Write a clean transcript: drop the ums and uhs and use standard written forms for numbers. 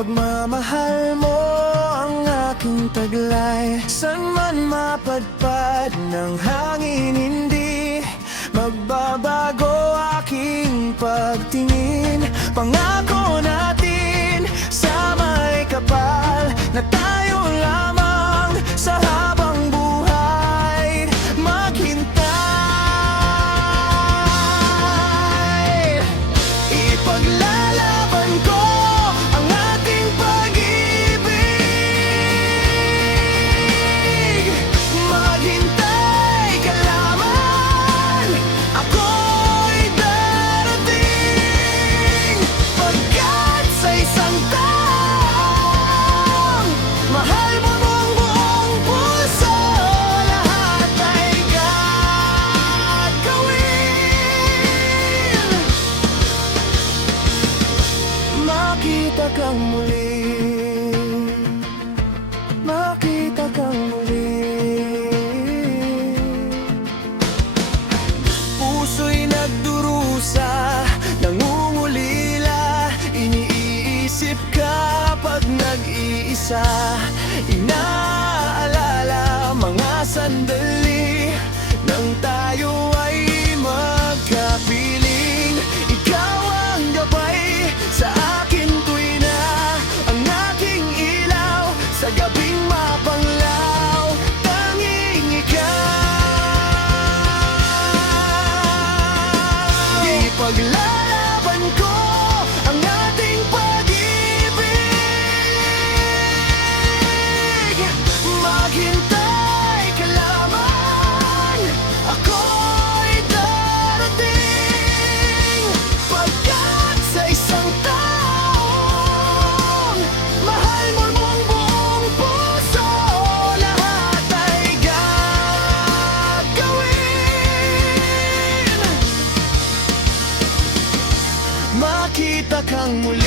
pagmamahal mo ang aking taglay. San man mapadpad ng hangin, hindi magbabago aking pagtingin. Pangako natin sa may kapal na tayo lamang sa habang buhay maghintay. Ipaglalaban ko ang ating pag-ibig. Maghintay ka lamang, ako'y darating. Pagkat sa isang taong mahal mo ng buong puso, lahat ay gagawin. Makita kang muli, makita kang muli. Puso'y nagdurusa, nangungulila, iniisip ka pag nag-iisa. Inaalala mga sandali nang tayo ay magkapiling. Ikaw ang gabay sa akin tuwi na ang aking ilaw sa gabing mapanglaw. Tanging ikaw. Ipaglalaban ko ang ating pag-ibig. Maghintay ka lamang, ako'y darating. Pagkat sa isang taong mahal mo mong buong puso, lahat ay gagawin. Makita kang muli,